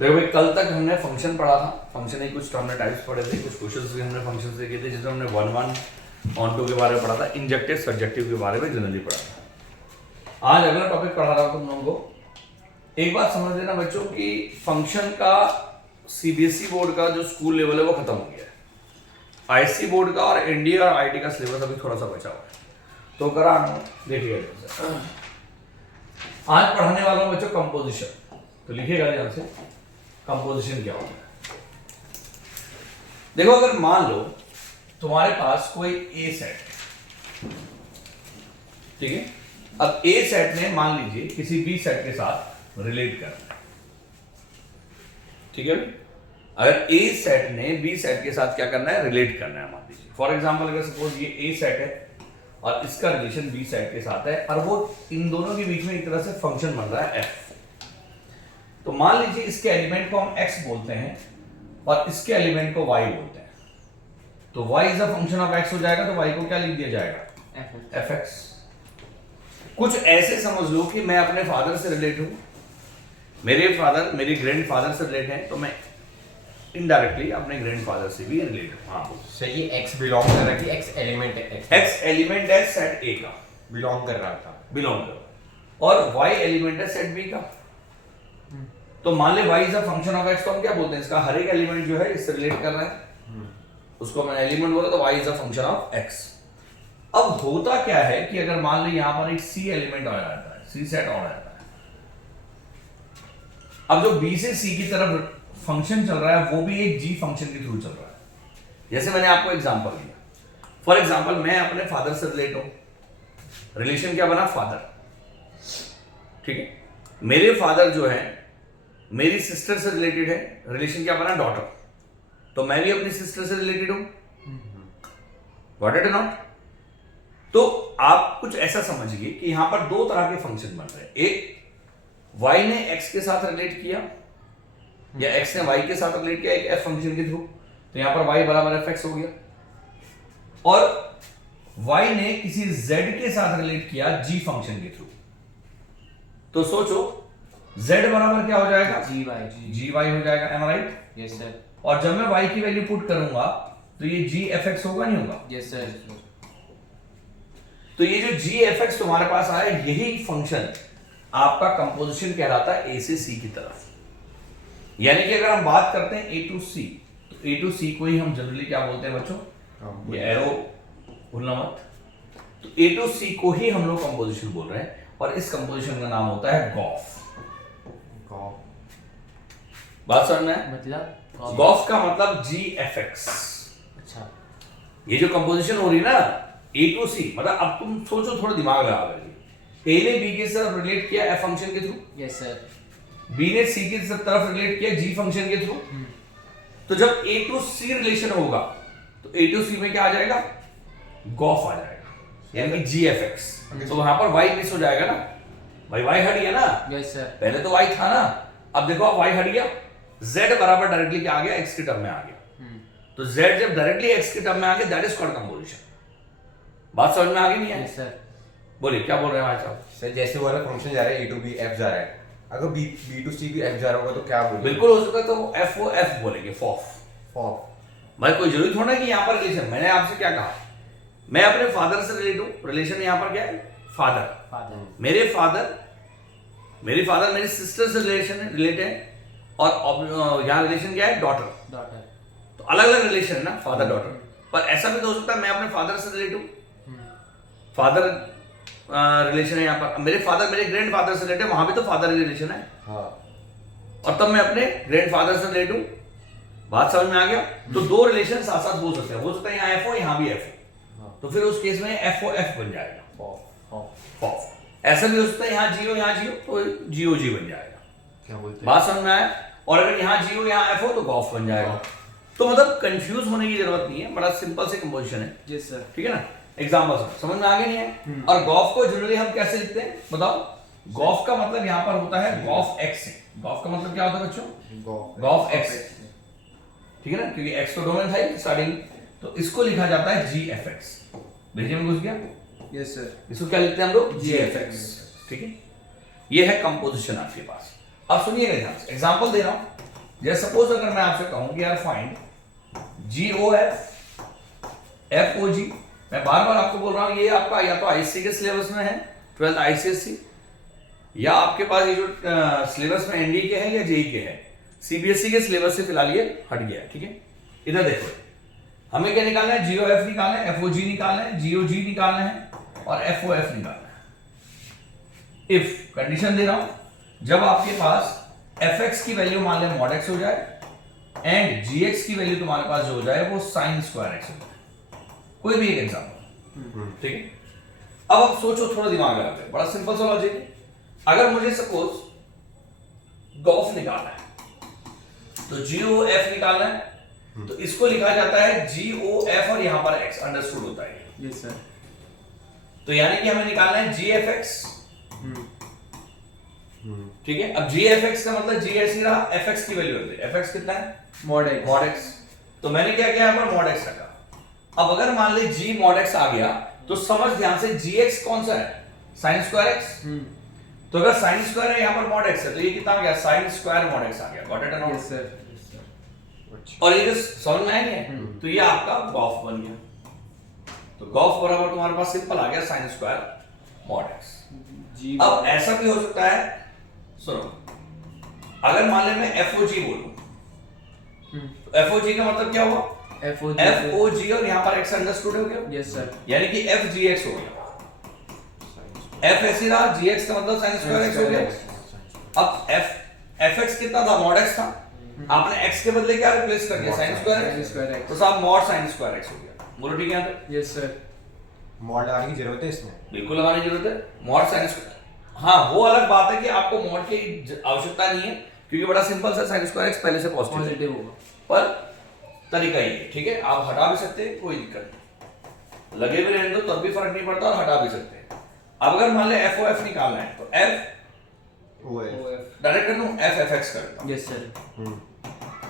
देखो भाई, कल तक हमने फंक्शन पढ़ा था। फंक्शन ही कुछ हमने टाइप्स पढ़े थे, कुछ क्वेश्चंस भी हमने फंक्शन से किए थे, जिसमें हमने 1 1 ऑन 2 के बारे में पढ़ा था, इंजेक्टिव सब्जेक्टिव के बारे में जनरली पढ़ा था। आज अगला टॉपिक पढ़ा रहा हूं तुम लोगों को। एक बात समझ लेना बच्चों की फंक्शन का सीबीएसई बोर्ड का जो स्कूल लेवल है वो खत्म हो गया है। आईएससी बोर्ड का और एनडीए और आईटी का सिलेबस अभी थोड़ा सा बचा हुआ है, तो करा देखिए। आज पढ़ाने वाला हूं बच्चों कंपोजिशन, तो लिखिएगा ध्यान से कंपोजिशन क्या होता है। देखो, अगर मान लो तुम्हारे पास कोई ए सेट, ठीक है। अब ए सेट ने मान लीजिए किसी बी सेट के साथ रिलेट करना है, ठीक है। अगर ए सेट ने बी सेट के साथ क्या करना है, रिलेट करना है। मान लीजिए फॉर एग्जांपल, अगर सपोज ये ए सेट है और इसका रिलेशन बी सेट के साथ है, और वो इन दोनों के बीच में एक तरह से फंक्शन बन रहा है एफ। तो मान लीजिए इसके एलिमेंट को हम x बोलते हैं और इसके एलिमेंट को y बोलते हैं, तो y is a function of x हो जाएगा, तो y को क्या लिख दिया जाएगा, fx। कुछ ऐसे समझ लो कि मैं अपने फादर से रिलेट हूं, मेरे फादर मेरे ग्रैंडफादर से रिलेट हैं, तो मैं इनडायरेक्टली अपने ग्रैंडफादर से भी रिलेट हूं। हाँ सर, ये x बिलोंग कर रहा है कि x एलिमेंट है? x एलिमेंट है सेट A का, बिलोंग कर रहा था, बिलोंग कर, और y एलिमेंट है सेट B का। तो मान ले y is a function of x, तो हम क्या बोलते हैं, इसका हर एक एलिमेंट जो है इससे रिलेट कर रहा है, उसको मैं एलिमेंट बोला, तो y is a function of x। अब होता क्या है कि अगर मान लो यहां पर एक c एलिमेंट आ जाता है, c सेट आ जाता है, अब जो b से c की तरफ फंक्शन चल रहा है वो भी एक g फंक्शन के थ्रू चल रहा है। जैसे मैंने आपको एग्जांपल दिया, फॉर एग्जांपल मैं अपने फादर से रिलेट हूं, रिलेशन क्या बना, फादर, ठीक है। मेरे फादर जो है मेरी सिस्टर से रिलेटेड है, रिलेशन क्या बना, डॉटर, तो मैं भी अपनी सिस्टर से रिलेटेड हूं, गॉट इट नॉट। तो आप कुछ ऐसा समझिए कि यहां पर दो तरह के फंक्शन बन रहे हैं। एक y ने x के साथ रिलेट किया, या x ने y के साथ रिलेट किया एक f फंक्शन के थ्रू, तो यहां पर y बराबर fx हो गया। और y ने किसी z के साथ रिलेट किया g फंक्शन के थ्रू, तो सोचो z बराबर क्या हो जाएगा, gy हो जाएगा, एम आई राइट? Yes sir. और जब मैं y की वैल्यू पुट करूंगा तो ये g fx होगा, नहीं होगा? Yes sir. तो ये जो g fx तुम्हारे पास आया, यही फंक्शन आपका कंपोजिशन कहलाता है a से c की तरफ। यानी कि अगर हम बात करते हैं a to c, तो a to c को ही हम जनरली क्या बोलते हैं बच्चों, ये एरो भूलना मत, तो a to c को ही हम लोग कंपोजिशन बोल रहे हैं, और इस कंपोजिशन का नाम होता है गॉफ। बात समझ में है? मतलब गॉफ का मतलब g fx। अच्छा, ये जो कंपोजिशन हो रही है ना a to c, मतलब अब तुम सोचो, थोड़ा दिमाग लगा करके, a ने b के साथ रिलेट किया f फंक्शन के थ्रू, यस सर। b ने c की तरफ रिलेट किया g फंक्शन के थ्रू, तो जब a to c रिलेशन होगा तो a to c में क्या आ जाएगा, गॉफ आ जाएगा, यानी कि g fx। तो वहां पर y मिस हो जाएगा ना, भाई y हट गया ना, यस सर। पहले तो y था ना, अब देखो अब y हट गया, z बराबर डायरेक्टली क्या आ गया, x के टर्म में आ गया। तो z जब डायरेक्टली x के टर्म में आ गया, दैट इज कॉल्ड कंपोजिशन। बात समझ में आ गई नहीं है? Yes sir. बोलिए क्या बोल रहे हैं भाई साहब? सर, जैसे वाला फंक्शन जा रहा है a to b f जा रहा है, अगर b to c भी f जा रहा होगा तो क्या बोलेंगे? बिल्कुल हो सकता है, तो f को f बोलेंगे, फॉफ। भाई कोई जरूरी थोड़ा है कि यहाँ पर रिलेशन, मैंने आपसे क्या कहा, मैं अपने फादर से रिलेट हूं, रिलेशन यहाँ पर क्या है, फादर। मेरे फादर मेरी सिस्टर से रिलेट है, और यहाँ रिलेशन क्या है, डॉटर। तो अलग अलग रिलेशन है ना, फादर डॉटर। पर ऐसा भी तो हो सकता है मैं अपने फादर से रिलेट हूं, फादर रिलेशन है यहाँ पर, मेरे फादर मेरे ग्रैंड फादर से रिलेट है, वहां भी तो फादर रिलेशन है, और तब मैं अपने ग्रैंड फादर से रिलेट हूं। बात समझ में आ गया? तो दो रिलेशन साथ साथ हो सकते हैं, हो सकता है यहाँ एफ हो, यहाँ भी एफ हो, तो फिर उस केस में एफ ओ एफ बन जाएगा, फॉफ। ऐसा भी हो सकता है यहाँ जी हो, यहाँ जी हो, तो जीओ जी बन जाएगा। क्या बोलते हैं? बात समझ में आया? और अगर यहाँ जी हो, यहाँ एफ हो, तो गॉफ बन जाएगा। तो मतलब कंफ्यूज होने की जरूरत नहीं है, बड़ा सिंपल से कंपोजिशन है। Yes sir. ठीक है ना? एग्जाम्पल समझ में आ गया नहीं है? और गॉफ को जनरली हम कैसे लिखते हैं बताओ? गॉफ का मतलब यहाँ पर होता है गॉफ एक्स से। गॉफ का मतलब क्या होता है बच्चों? गॉफ एक्स, ठीक है ना, क्योंकि एक्स तो डोमेन था स्टार्टिंग, तो इसको लिखा जाता है जी एफ एक्स। भेजिए में घुस गया? Yes sir. इसको क्या लिखते हैं हम लोग? जी एफ एक्स। ठीक है, ये है कंपोजिशन आपके पास। अब सुनिएगा ध्यान से, एग्जांपल दे रहा हूं। जैसे सपोज अगर मैं आपसे कहूं कि यार फाइंड GOF FOG, मैं बार बार आपको बोल रहा हूं ये आपका या तो आईसी के सिलेबस में है 12th ICSE, या आपके पास ये जो सिलेबस में एनडी के है या जेई के है, सीबीएसई के सिलेबस से फिलहाल ये हट गया है। ठीक है, इधर देखो हमें क्या निकालना है, GOF निकालना है, FOG निकालना है, GOG निकालना है और FOF निकालना है। इफ कंडीशन दे रहा हूं जब आपके पास fx की वैल्यू मान लें mod x हो जाए एंड gx की वैल्यू तुम्हारे पास जो हो जाए वो sin स्क्वायर x हो जाए, कोई भी एक एग्जांपल। ठीक है, अब आप सोचो थोड़ा दिमाग लगा के, बड़ा सिंपल सा लॉजिक है। अगर मुझे सपोज गॉफ निकालना है तो GOF निकालना है तो इसको लिखा जाता है GOF और यहां पर x अंडरस्टूड होता है। Yes sir. तो यानी कि हमें निकालना है GFX। ठीक है, अब GFX का मतलब G ऐसी रहा, FX की वैल्यू होती है, FX कितना है mod x। mod x, तो मैंने क्या किया यहाँ पर mod x रखा। अब अगर मान ले G mod x आ गया तो समझ ध्यान से GX कौन सा है, sin स्क्वायर x। तो अगर sin स्क्वायर है यहाँ पर mod x है तो ये कितना आ गया, sin स्क्वायर mod x आ गया। गॉट इट और नॉट? Yes sir. और ये जो समझ में आया है तो ये आपका गॉफ बन गया। तो गॉफ बराबर तुम्हारे पास सिंपल आ गया sin स्क्वायर mod x। जी अब ऐसा भी हो सकता है, सुनो, अगर मान ले मैं FOG बोलूं तो FOG का मतलब क्या हुआ, FOG और यहां पर x अंडरस्टूड हो गया। Yes sir. यानी कि FGX हो गया, F ऐसी रहा, GX का मतलब sin स्क्वायर x हो गया। अब FX कितना था, mod x था, आपने x के बदले क्या रिप्लेस कर दिया, sin स्क्वायर x, तो साहब mod sin स्क्वायर x हो गया। बोलो ठीक है यहाँ पे? Yes sir. मॉड लगाने की जरूरत है इसमें? बिल्कुल लगाने की जरूरत है, mod sin स्क्वायर। हाँ, वो अलग बात है कि आपको mod की आवश्यकता नहीं है क्योंकि बड़ा सिंपल सा sin स्क्वायर x पहले से पॉजिटिव होगा, पर तरीका ये है। ठीक है, आप हटा भी सकते हैं, कोई दिक्कत नहीं, लगे भी रहने दो तब भी फर्क नहीं पड़ता और हटा भी सकते हैं। अब अगर मान ले FOF निकालना है तो डायरेक्ट कर दूं, FFX कर देता हूं। Yes sir.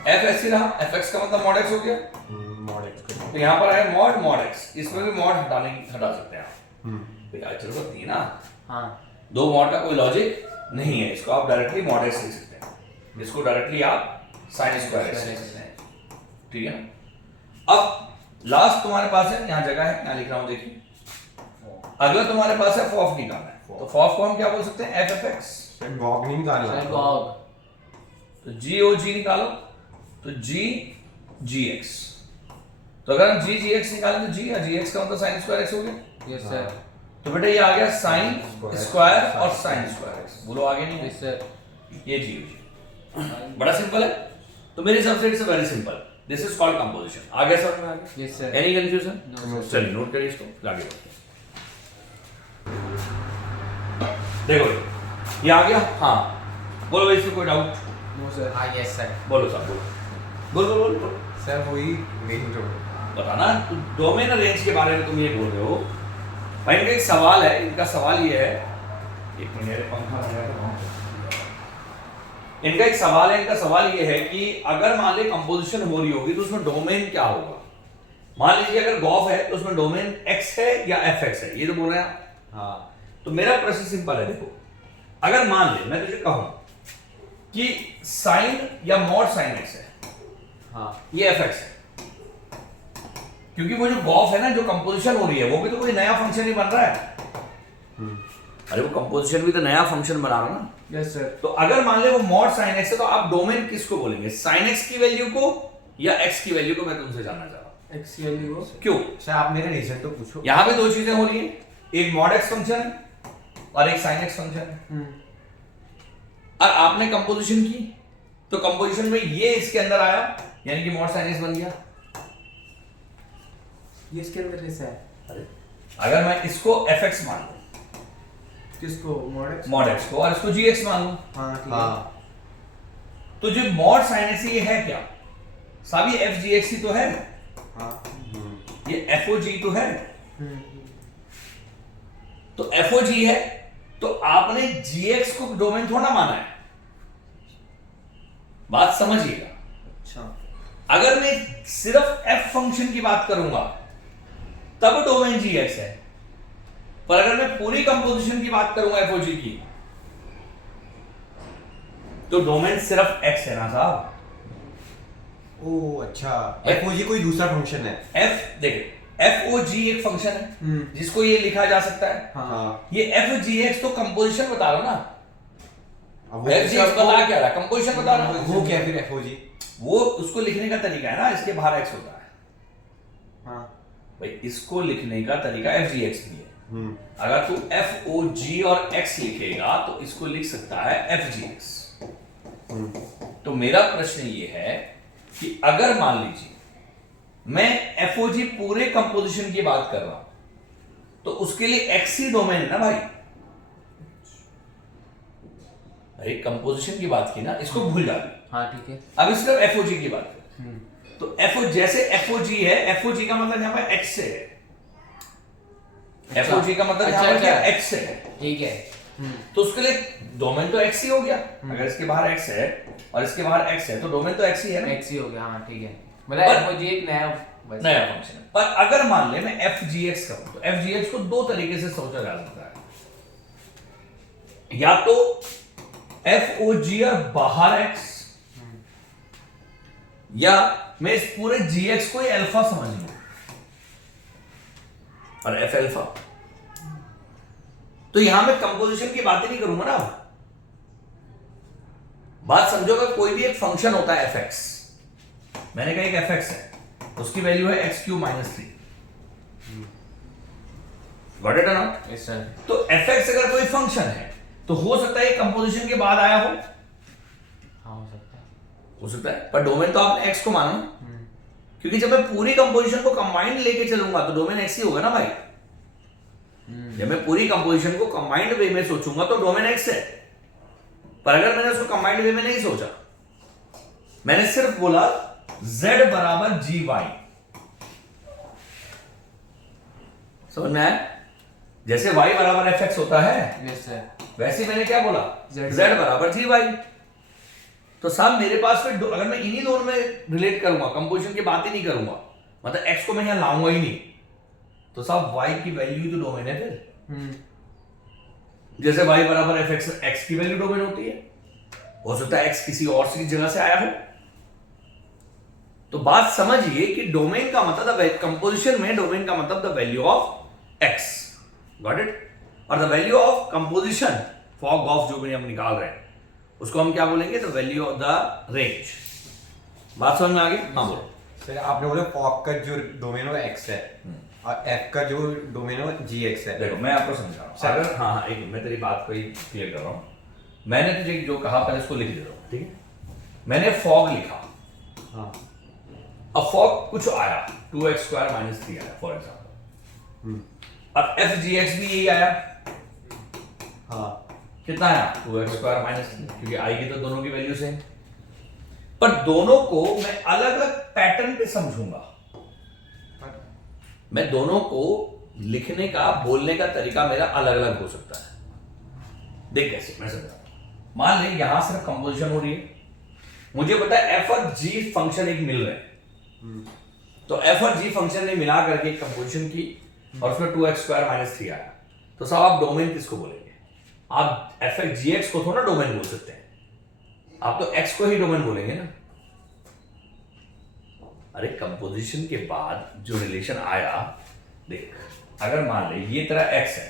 F ऐसी रहा, FX का मतलब mod x हो गया, मॉड एक्स तो यहाँ पर है mod x, इसमें भी mod हटा सकते हैं आप, तो यार जरूरत नहीं ना, हाँ। दो mod का कोई लॉजिक नहीं है, इसको आप डायरेक्टली mod x लिख सकते हैं, इसको डायरेक्टली आप sin स्क्वायर x लिख सकते हैं। ठीक है ना? अब लास्ट तुम्हारे पास है, यहाँ जगह है, यहाँ लिख रहा हूं, देखिए अगला तुम्हारे पास है FOF निकालना है, तो FOF को हम क्या बोल सकते हैं, FFX। गॉग नहीं निकालना। तो GOG निकालो तो GGX, तो अगर हम GGX निकालें तो G या GX का मतलब sin स्क्वायर x हो गया। Yes sir. तो बेटा ये आ गया sin स्क्वायर और sin स्क्वायर x, बोलो आगे नहीं? Yes sir. ये GOG, बड़ा सिंपल है। तो मेरे हिसाब से it's very simple, this is called composition. आ गया समझ में? आ गया? Yes sir. Any confusion? No sir. चलिए नोट करिए इसको, आगे बढ़ते हैं। देखो ये आ गया, हाँ बोलो भाई, इसमें कोई डाउट? No sir. हाँ यस सर। बोलो साहब, बोलो बोलो बोलो बोलो। सर वही रेंज हो बताना, डोमेन रेंज के बारे में तुम ये बोल रहे हो भाई। इनका एक सवाल है, इनका सवाल ये है, एक मिनट पंखा लगाया, इनका एक सवाल है, इनका सवाल ये है कि अगर मान ले कंपोजिशन हो रही होगी तो उसमें डोमेन क्या होगा। मान लीजिए अगर गॉफ है तो उसमें डोमेन x है या fx है, ये तो बोल रहे हैं आप। हाँ। तो मेरा प्रश्न सिंपल है, देखो अगर मान ले मैं तुझे कहूं कि sin या mod sin x है, हाँ ये fx है, क्योंकि वो जो गॉफ है ना, जो कंपोजिशन हो रही है, वो भी तो कोई नया फंक्शन ही बन रहा है। अरे वो कंपोजिशन भी तो नया फंक्शन बना रहा है ना। Yes sir. तो अगर मान ले वो mod sin x है तो आप डोमेन किसको बोलेंगे, sin x की वैल्यू को या x की वैल्यू को? मैं तुमसे जानना चाह रहा हूं। x की वैल्यू को। क्यों? सर आप मेरे रीजन तो पूछो। यहां पे दो चीजें हो रही है, एक mod x फंक्शन है और एक sin x फंक्शन है। और आपने कंपोजिशन की तो कंपोजिशन में ये इसके अंदर आया, यानी कि mod sin x बन गया। ये इसके अंदर कैसा है? अगर मैं इसको fx मान लूं, किसको? mod x को, और इसको gx मान लूं, हाँ ठीक है। हाँ। तो जो mod sin x ये है क्या, साहब ये fgx ही तो है, हाँ। ये fog तो है। तो fog है तो आपने gx को डोमेन थोड़ा माना है, बात समझिएगा। अच्छा। अगर मैं सिर्फ f फंक्शन की बात करूंगा तब डोमेन gx है, पर अगर मैं पूरी कंपोजिशन की बात करूंगा fog की तो डोमेन सिर्फ x है ना साहब। ओ अच्छा, एफओजी कोई दूसरा फंक्शन है। एफ देखिए एफओजी एक फंक्शन है जिसको ये लिखा जा सकता है। हाँ ये एफजीएक्स तो कंपोजिशन बता रहा हूं ना, अब वो एफजीएक्स बता क्या रहा, कंपोजिशन बता रहा हूं। वो क्या फिर एफओजी? वो उसको लिखने का तरीका है ना, इसके बाहर एक्स होता है हाँ भाई, इसको लिखने का तरीका एफजीएक्स भी है। अगर तू एफओजी और एक्स लिखेगा तो इसको लिख सकता है एफजीएक्स। तो मेरा प्रश्न ये है कि अगर मान लीजिए मैं एफओजी पूरे कंपोजिशन की बात कर रहा हूं तो उसके लिए एक्स ही डोमेन है ना भाई। अरे कंपोजिशन की बात की ना, इसको भूल डाली। हाँ ठीक है। अब सिर्फ एफओजी की बात करें तो एफओ जैसे एफओजी है, एफओजी का मतलब यहां पर एक्स है। एफओजी का मतलब यहां पर क्या एक्स है, ठीक है। तो उसके लिए डोमेन तो एक्स ही हो गया। अगर इसके बाहर एक्स है और इसके बाहर एक्स है तो डोमेन तो एक्स ही है ना, एक्स ही हो गया। हाँ ठीक है, मतलब एफओजी एक नया नया फंक्शन है। पर अगर मान ले मैं एफजीएक्स करूं तो एफजीएक्स को दो तरीके से सोचा जा सकता है, या तो एफओजी और बाहर एक्स, या मैं इस पूरे जीएक्स को अल्फा समझ लूं और एफ अल्फा। तो यहां मैं कंपोजिशन की बात ही नहीं करूंगा ना। बात समझो, अगर कोई भी एक फंक्शन होता है एफ एक्स, मैंने कहा एक एफ एक्स है, उसकी वैल्यू है x Q minus 3, got it और नॉट? Yes sir. तो एफ एक्स अगर कोई फंक्शन है तो हो सकता है कंपोजिशन के बाद आया हो, हाँ हो सकता है। पर डोमेन तो आपने एक्स को माना ना, क्योंकि जब मैं पूरी कंपोजिशन को कंबाइंड लेके चलूंगा तो डोमेन एक्स ही होगा ना भाई। जब मैं पूरी कंपोजिशन को कंबाइंड वे में सोचूंगा तो डोमेन एक्स है। पर अगर मैंने उसको कंबाइंड वे में नहीं सोचा, मैंने सिर्फ बोला z बराबर जी वाई, समझ में आया? जैसे y बराबर एफ एक्स होता है यस सर। वैसे मैंने क्या बोला, Z z बराबर जी वाई। तो साहब मेरे पास फिर अगर मैं इन्हीं दोनों में रिलेट करूंगा, कंपोजिशन की बात ही नहीं करूंगा, मतलब x को मैं यहां लाऊंगा ही नहीं, तो साहब y की वैल्यू तो डोमेन है फिर। जैसे y बराबर एफ एक्स, एक्स की वैल्यू डोमेन होती है, हो सकता है x किसी और सी जगह से आया हो। तो बात समझिए कि डोमेन का मतलब, कंपोजिशन में डोमेन का मतलब the value of x, got it? और the value of composition fog of जो भी हम निकाल रहे हैं उसको हम क्या बोलेंगे, the value of the range. बात समझ में आ गई? हाँ बोलो। सर आपने बोला फॉग का जो डोमेन है वो एक्स है और एफ का जो डोमेन है वो जी एक्स है। देखो मैं आपको समझा रहा हूं, अगर हाँ एक मैं तेरी बात को ही क्लियर कर रहा हूं। मैंने तुझे जो कहा पहले उसको लिख दे रहा हूं, ठीक है? मैंने फॉग लिखा, हाँ अब फॉग कुछ आया 2x² - 3 आया फॉर एग्जाम्पल, अब एफ जी एक्स भी यही आया, हाँ कितना आया 2x² - 3, क्योंकि आई की तो दोनों की वैल्यू सेम। पर दोनों को मैं अलग अलग पैटर्न पे समझूंगा, मैं दोनों को लिखने का बोलने का तरीका मेरा अलग अलग हो सकता है। देख कैसे मैं समझा, मान लें यहां सिर्फ कंपोजिशन हो रही है, मुझे पता है एफ और जी फंक्शन एक मिल रहे हैं, तो एफ और जी फंक्शन ने मिला करके कंपोजिशन की और उसमें 2x² - 3 आया, तो साहब आप डोमेन किसको बोलेंगे? आप एफ एक्स जी एक्स को थोड़ा डोमेन बोल सकते हैं, आप तो एक्स को ही डोमेन बोलेंगे ना। अरे कंपोजिशन के बाद जो रिलेशन आया, देख अगर मान ले ये तेरा एक्स है,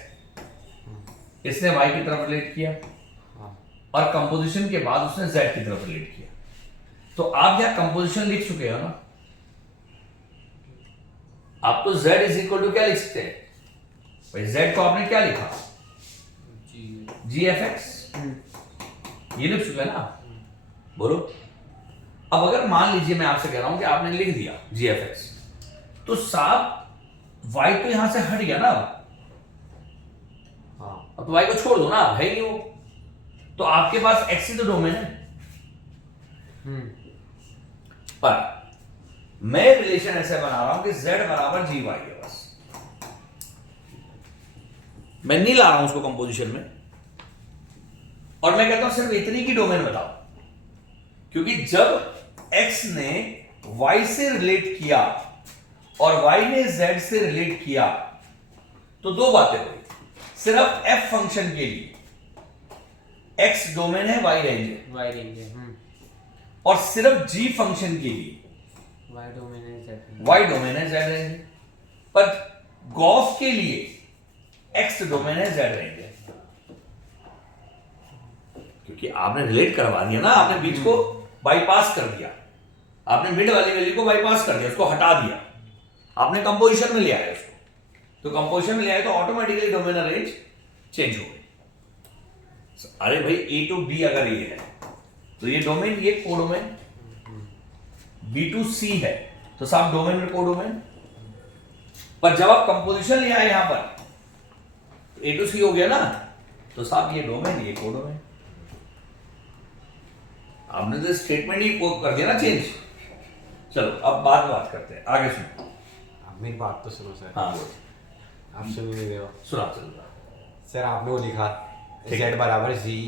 इसने वाई की तरफ रिलेट किया और कंपोजिशन के बाद उसने जेड की तरफ रिलेट किया, तो आप यहां कंपोजिशन लिख चुके हो ना, आप तो z इज इक्वल टू क्या लिख सकते हैं भाई, z को आपने क्या लिखा, जी एफ एक्स, ये लिख चुके हैं ना। बोलो अब अगर मान लीजिए मैं आपसे कह रहा हूं कि आपने लिख दिया जी एफ एक्स, तो साहब y तो यहां से हट गया ना, अब तो y को छोड़ दो ना, है ही नहीं वो, तो आपके पास x ही तो डोमेन है। पर मैं रिलेशन ऐसे बना रहा हूं कि z बराबर जी वाई है, बस मैं नहीं ला रहा हूं उसको कंपोजिशन में, और मैं कहता हूं सिर्फ इतनी की डोमेन बताओ, क्योंकि जब x ने y से रिलेट किया और y ने z से रिलेट किया तो दो बातें हुई, सिर्फ f फंक्शन के लिए x डोमेन है, y रेंज है, वाई रेंज है। और सिर्फ g फंक्शन के लिए वाई डोमेन है Z। वाई डोमेन है जेड रेंज है, पर गॉस के लिए एक्स डोमेन है जेड रेंज है, क्योंकि आपने रिलेट करवा दिया ना, आपने बीच को बाईपास कर दिया, आपने मिड वाली वैल्यू को बाईपास कर दिया, उसको हटा दिया, आपने कंपोजिशन में ले आया उसको, तो कंपोजिशन में ले आया तो ऑटोमेटिकली डोमेन रेंज चेंज हो गई। अरे भाई ए टू बी अगर ये है तो ये डोमेन, ये कोडोमेन, बी टू सी है तो साहब डोमेन में कोडोमेन, पर जब आप कंपोजिशन ले आए यहां पर ए टू सी हो गया ना, तो साहब ये डोमेन ये कोडोमेन, आपने तो स्टेटमेंट ही को कर दिया ना चेंज। चलो अब बात करते हैं, आगे सुनो। आप मेरी बात तो सुनो सर। हाँ बोल, आप सुन नहीं रहे हो सुना चलता। सर, आपने वो लिखा ठीक है। z बराबर जी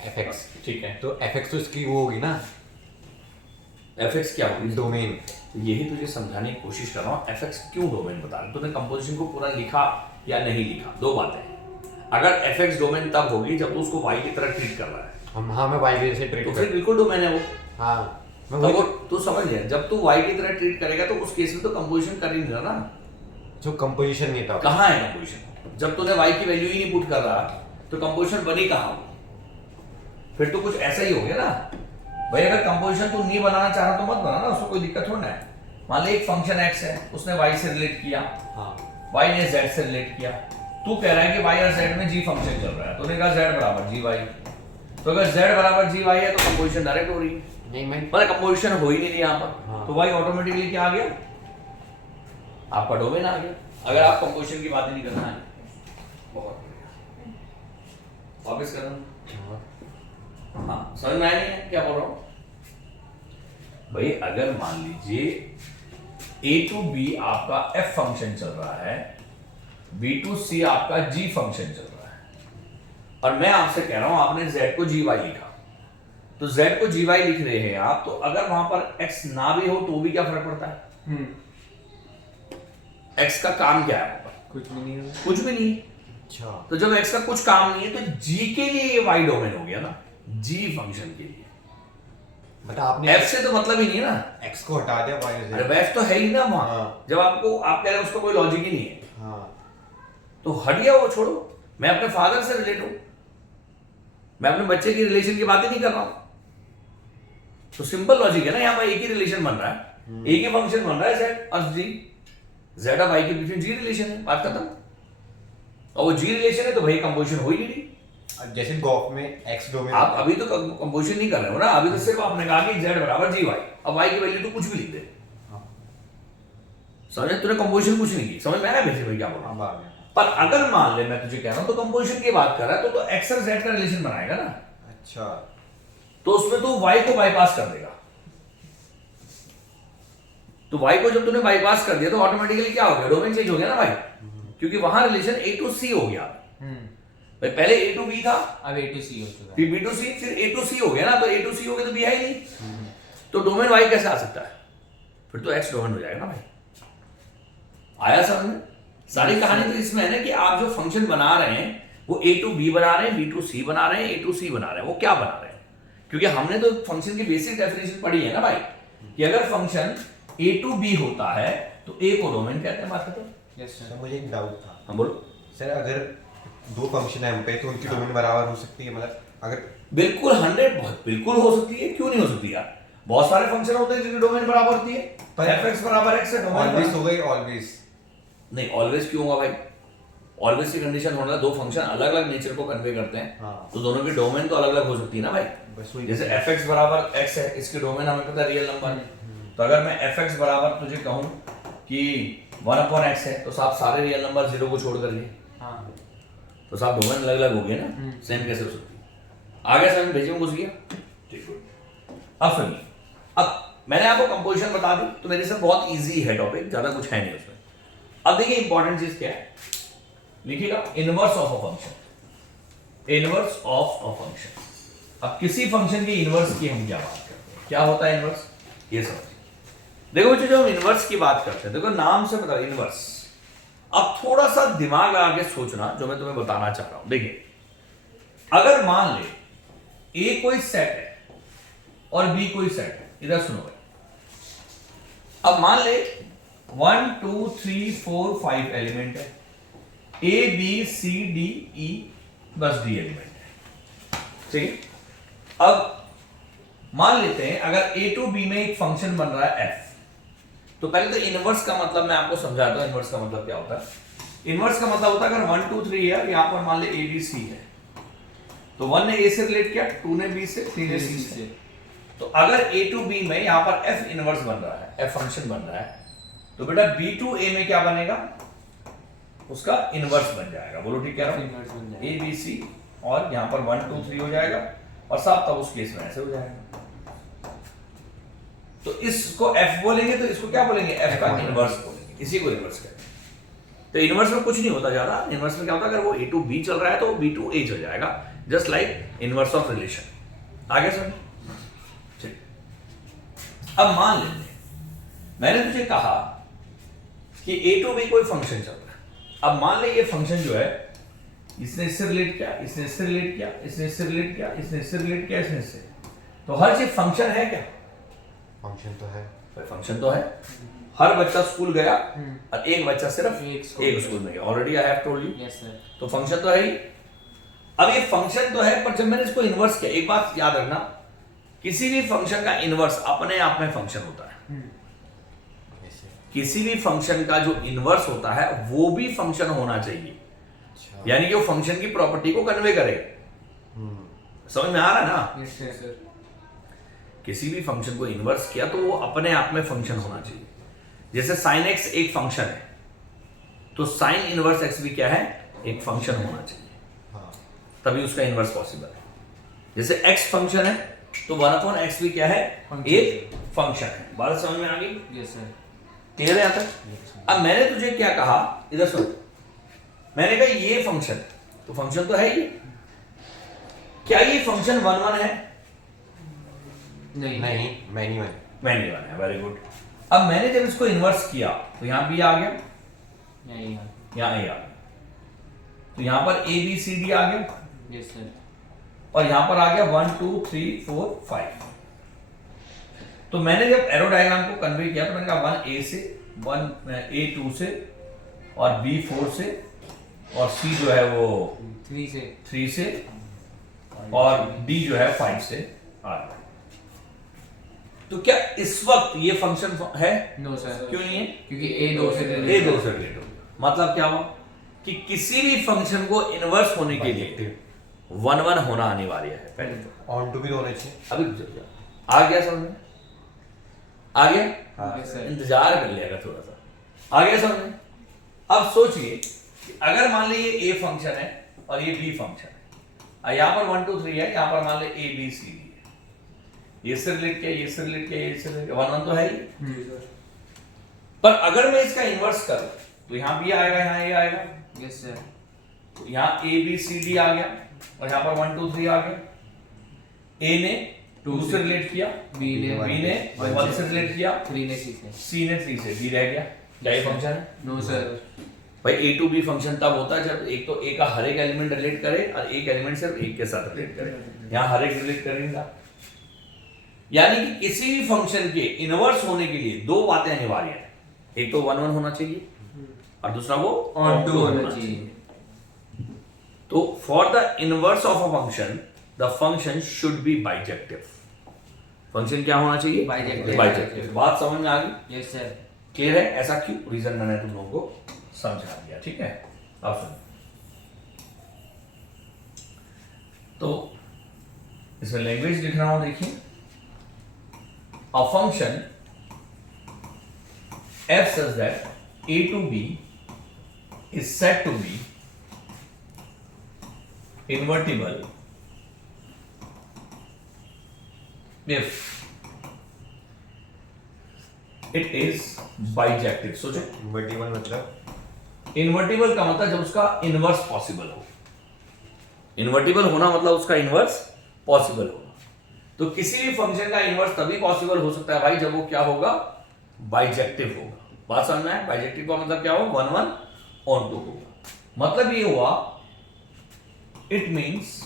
एफ एक्स, ठीक है, तो एफ एक्स तो इसकी वो होगी ना, एफ एक्स क्या होगी? डोमेन। तो यही तुझे समझाने की कोशिश कर रहा हूँ, एफ एक्स क्यों डोमेन बता रहा हूँ। तूने कंपोजिशन को पूरा लिखा या नहीं लिखा, दो बातें हैं। अगर एफ एक्स डोमेन तब होगी जब तू उसको वाई की तरह ट्रीट कर रहा है, हाँ, मैं वाई से ट्रीट तो कर, फिर बिल्कुल डोमेन है वो। हाँ मैं तो वो वही, तू समझ लिया, जब तू वाई की तरह ट्रीट करेगा तो उस केस में तो कंपोजिशन कर ही नहीं रहा ना। जो कंपोजिशन नहीं था। कहाँ है कंपोजिशन? जब तूने वाई की वैल्यू ही नहीं पुट कर रहा तो कंपोजिशन बनी कहाँ? फिर तो कुछ ऐसा ही हो गया ना भाई। अगर कंपोजिशन तू नहीं बनाना चाह रहा तो मत बना ना, उसको कोई दिक्कत थोड़ा है। मान ले एक फंक्शन एक्स है, उसने वाई से रिलेट किया, हाँ, वाई ने जेड से रिलेट किया, तू कह रहा है कि वाई और जेड में जी फंक्शन चल रहा है, तूने कहा जेड बराबर जी वाई, तो अगर जेड बराबर जी वाई है तो कंपोजिशन डायरेक्ट हो रही है, नहीं मैं, मतलब कंपोजिशन हो ही नहीं रही यहाँ पर। हाँ। तो वाई ऑटोमेटिकली क्या आ गया? आपका डोमेन आ गया। अगर आप कंपोजिशन की बात ही नहीं करना है, बहुत बढ़िया, वापस करना। हाँ, समझ में आया नहीं है क्या बोल रहा हूँ भाई? अगर मान लीजिए ए टू बी आपका एफ फंक्शन चल रहा है, बी टू सी आपका जी फंक्शन चल रहा है, और मैं आपसे कह रहा हूं आपने जेड को जी वाई लिखा, तो जेड को जी वाई लिख रहे हैं आप, तो अगर वहां पर एक्स ना भी हो तो भी क्या फर्क पड़ता है? एक्स का काम क्या है वहां पर? कुछ भी नहीं है। कुछ भी नहीं। अच्छा, तो जब एक्स का कुछ काम नहीं है तो जी के लिए ये वाई डोमेन हो गया ना, जी फंक्शन के लिए। मतलब आपने एफ से तो मतलब ही नहीं है ना, एक्स को हटा दिया वाई अरे से। एफ तो है ही ना वहां। हाँ। जब आपको आप कह रहे हैं उसका कोई लॉजिक ही नहीं है, हाँ, तो हट गया वो, छोड़ो। मैं अपने फादर से रिलेट हूं, मैं अपने बच्चे की रिलेशन की बात ही नहीं कर रहा हूं। तो सिंपल लॉजिक है ना, यहाँ पर एक ही रिलेशन बन रहा है, एक ही फंक्शन बन रहा है जेड और जी, जेड और वाई के बीच में जी रिलेशन है, बात खत्म। और वो जी रिलेशन है तो भाई कंपोजिशन हो ही नहीं रही। जैसे गॉफ में एक्स डोमेन, आप अभी तो कंपोजिशन नहीं कर रहे हो ना, अभी तो सिर्फ आपने कहा कि जेड बराबर जी वाई, अब वाई की वैल्यू तो कुछ भी लिख दे। समझे? तूने कंपोजिशन कुछ नहीं की, समझ में आया बेसिक भाई क्या बोल रहा हूं? हाँ, पर अगर मान ले मैं तुझे कह रहा हूं तो कंपोजिशन की बात कर रहा है, तो एक्स और जेड का रिलेशन बनाएगा ना, अच्छा, तो उसमें तो वाई को बाईपास कर देगा। तो वाई को जब तूने बाईपास कर दिया तो ऑटोमेटिकली क्या हो गया? डोमेन चेंज हो गया ना भाई, क्योंकि वहां रिलेशन ए टू सी हो गया। भाई पहले ए टू बी था, अब A to C हो चुका है। फिर बी टू सी, फिर ए टू सी हो गया ना, तो ए टू सी हो गया तो बी है ही नहीं, तो डोमेन वाई कैसे आ सकता है? फिर तो एक्स डोमेन हो जाएगा ना भाई। आया समझ में? सारी कहानी तो इसमें है ना कि आप जो फंक्शन बना रहे हैं वो ए टू बी बना रहे हैं, बी टू सी बना रहे हैं, ए टू सी बना रहे हैं, वो क्या बना रहे हैं? क्योंकि हमने तो फंक्शन की बेसिक डेफिनेशन पढ़ी है ना भाई, कि अगर फंक्शन ए टू बी होता है तो ए को डोमेन कहते हैं, बात खत्म। Yes sir sir. मुझे एक डाउट था। हम बोलो। सर अगर दो फंक्शन है हम पे तो उनकी डोमेन बराबर हो सकती है, मतलब अगर बिल्कुल 100 बिल्कुल हो सकती है, क्यों नहीं हो सकती यार? बहुत सारे फंक्शन होते हैं जिनकी डोमेन बराबर होती है, पर fx बराबर x है, डोमेन ऑलवेज हो गई, ऑलवेज नहीं। ऑलवेज क्यों होगा भाई? ऑलवेज की कंडीशन होना, दो फंक्शन अलग अलग नेचर को कन्वे करते हैं, हाँ। तो दोनों की डोमेन तो अलग अलग हो सकती है ना भाई। बस वही, जैसे fx बराबर x है, इसकी डोमेन हमें पता है रियल नंबर है, तो अगर मैं fx बराबर तुझे कहूं कि 1/x है, तो साहब सारे रियल नंबर 0 को छोड़ करके, हाँ। तो साहब डोमेन अलग अलग हो गए ना, सेम कैसे हो सकती है? आगे समझ भेजे में घुस गया, ठीक है। अब सुनिए, अब मैंने आपको कंपोजिशन बता दी, तो मेरे से बहुत इजी है टॉपिक, ज्यादा कुछ है नहीं उसमें। अब देखिए इंपॉर्टेंट चीज क्या है, लिखिएगा inverse of a function, inverse of a function. अब किसी फंक्शन की इनवर्स की हम क्या बात करते हैं, क्या होता है इनवर्स, ये समझिए। देखो बच्चों, जब हम इनवर्स की बात करते हैं, देखो नाम से पता इनवर्स। अब थोड़ा सा दिमाग लगा के सोचना जो मैं तुम्हें बताना चाह रहा हूं। देखिए, अगर मान ले ए कोई सेट है और बी कोई सेट है, इधर सुनो भाई, अब मान ले 1 2 3 4 5 एलिमेंट है, A B C D E बस डी एलिमेंट है, ठीक है। अब मान लेते हैं अगर ए टू बी में एक फंक्शन बन रहा है एफ, तो पहले तो इनवर्स का मतलब मैं आपको समझाता हूं। इनवर्स का मतलब क्या होता है? इनवर्स का मतलब होता है अगर 1 2 3 है, यहां पर मान ले ए बी सी है, तो 1 ने ए से रिलेट किया, 2 ने बी से, 3 ने सी से। तो अगर ए टू बी में यहां पर एफ इनवर्स बन रहा है, एफ फंक्शन बन रहा है, तो बेटा बी टू ए में क्या बनेगा? उसका इनवर्स बन जाएगा। बोलो ठीक कह रहा हूं? ए बी सी और यहां पर 1 2 3 हो जाएगा, और साहब तब उस केस में ऐसे हो जाएगा। तो इसको एफ बोलेंगे, तो इसको क्या बोलेंगे? एफ का इनवर्स बोलेंगे, इसी को इनवर्स कहते हैं। तो इनवर्स में कुछ नहीं होता ज्यादा। इनवर्स में क्या होता है, अगर वो ए टू बी चल रहा है तो बी टू ए चल जाएगा, just like inverse of relation. आगे सुन, ठीक। अब मान लेते हैं मैंने तुझे कहा कि ए टू बी कोई फंक्शन चल रहा है। अब मान ले ये फंक्शन जो है, इसने इससे रिलेट किया, इसने इससे रिलेट किया, इसने इससे रिलेट किया, इसने इससे रिलेट किया, इसने इससे, तो हर चीज फंक्शन है क्या? फंक्शन तो है, फंक्शन तो है। हर बच्चा स्कूल गया और एक बच्चा सिर्फ एक स्कूल में गया। Already I have told you. Yes sir. तो फंक्शन तो है ही। अब ये फंक्शन तो है, पर जब मैंने इसको इनवर्स किया, एक बात याद रखना, किसी भी फंक्शन का इनवर्स अपने आप में फंक्शन होता है। किसी भी फंक्शन का जो इनवर्स होता है वो भी फंक्शन होना चाहिए, यानी कि वो फंक्शन की प्रॉपर्टी को कन्वे करे। समझ में आ रहा है ना? Yes sir. किसी भी फंक्शन को इनवर्स किया तो वो अपने आप में फंक्शन होना चाहिए। जैसे sin x एक फंक्शन है, तो sin इनवर्स x भी क्या है? एक फंक्शन होना चाहिए, तभी उसका इनवर्स पॉसिबल है। जैसे x फंक्शन है, तो 1/x भी क्या है? एक फंक्शन है। बात समझ में आ गई? Yes sir. क्लियर है यहाँ तक? अब मैंने तुझे क्या कहा, इधर सुन। मैंने कहा ये फंक्शन, तो फंक्शन तो है ही। क्या ये फंक्शन 1 1 है? नहीं नहीं, मैनी वन। मैंने वन है, वेरी गुड। अब मैंने जब इसको इन्वर्स किया तो यहां बी आ गया, यहाँ ए आ गया, तो यहां पर ए बी सी डी आ गया। Yes sir. और यहां पर आ गया 1 2 3 4 5। तो मैंने जब एरो डायग्राम को कन्वे किया तो मैंने कहा 1 ए से, 1 ए 2 से, और बी 4 से, और सी जो है वो 3 से, और डी जो है 5 से आ रहा है। तो क्या इस वक्त ये फंक्शन है? No sir. क्यों नहीं है? क्योंकि ए 2 से रिलेट हो गया। मतलब क्या हुआ कि किसी भी फंक्शन को इनवर्स होने के लिए 1 1 होना अनिवार्य है पहले तो। ऑन टू भी होने चाहिए। अभी गुजर गया, आ गया समझ में? आ गया? Yes sir. इंतजार कर लिया थोड़ा सा। आ गया समझ में? अब सोचिए कि अगर मान लीजिए ये ए फंक्शन है और ये बी फंक्शन है, यहाँ पर 1 2 3 है, यहाँ पर मान ले ए बी सी डी है, ये से रिलेट किया, ये से रिलेट किया, ये से रिलेट किया, 1 1 तो है ही। पर अगर मैं इसका इन्वर्स करूं तो यहाँ बी आएगा, यहाँ ए आएगा। Yes sir. तो यहाँ ए बी सी डी आ गया, और यहाँ पर 1 2 3 आ गया। ए ने 2 से रिलेट किया, बी ने 1 से रिलेट किया, 3 ने सी से, सी ने 3 से, बी रह गया। क्या ये फंक्शन है? No sir. भाई ए टू बी फंक्शन तब होता है जब एक तो ए का हर एक एलिमेंट रिलेट करे और एक एलिमेंट सिर्फ एक के साथ रिलेट करे। यहाँ हर एक रिलेट करेगा, यानी कि किसी भी फंक्शन के इनवर्स होने के लिए दो बातें अनिवार्य है। एक तो 1 1 होना चाहिए और दूसरा वो ऑन टू होना चाहिए। तो for the inverse of a function the function should be bijective. Function क्या होना चाहिए? बाइजेक्टिव। बात समझ में आ गई? Yes sir. क्लियर है? ऐसा क्यों? रीजन मैंने तुम लोगों को समझा दिया, ठीक है। अब सुनो, तो इसमें लैंग्वेज लिख रहा हूं, देखिए। A function f such that a to b is said to be invertible if it is bijective। सोचो, इन्वर्टिबल मतलब इन्वर्टिबल का मतलब जब उसका इनवर्स पॉसिबल हो। इन्वर्टिबल होना मतलब उसका इनवर्स पॉसिबल होगा। तो किसी भी फंक्शन का इनवर्स तभी पॉसिबल हो सकता है भाई जब वो क्या होगा? बाइजेक्टिव होगा। बात समझ में आया? बाइजेक्टिव का मतलब क्या होगा? 1 1 ऑन टू होगा। मतलब ये हुआ, it means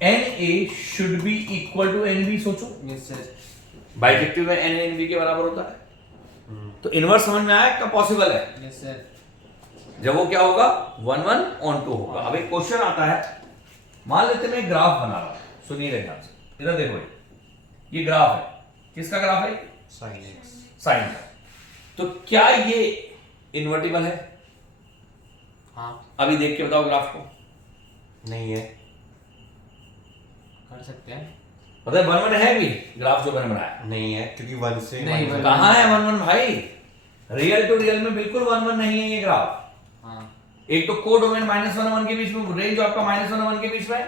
NA should be equal to NB। सोचो, यस सर। बाइजेक्टिव में n n b के बराबर होता है। तो इनवर्स समझ में आया कब पॉसिबल है? Yes sir. जब वो क्या होगा 1 1 on 2 होगा। अब एक क्वेश्चन आता है, मान लेते मैं ग्राफ बना रहा हूं, सुनिए ध्यान से, इधर देखो ये ग्राफ है, किसका ग्राफ है? sin x साइन का। तो क्या ये इन्वर्टिबल है? हाँ अभी देख के बताओ ग्राफ को। नहीं है, कर सकते हैं। मतलब 1 1 है भी ग्राफ जो मैंने बनाया? नहीं है क्योंकि 1 से नहीं, minus- कहाँ है 1 1 भाई? रियल टू रियल में बिल्कुल 1 1 नहीं है ये ग्राफ। हाँ एक तो को डोमेन -1 1 के बीच में, रेंज आपका -1 1 के बीच में है,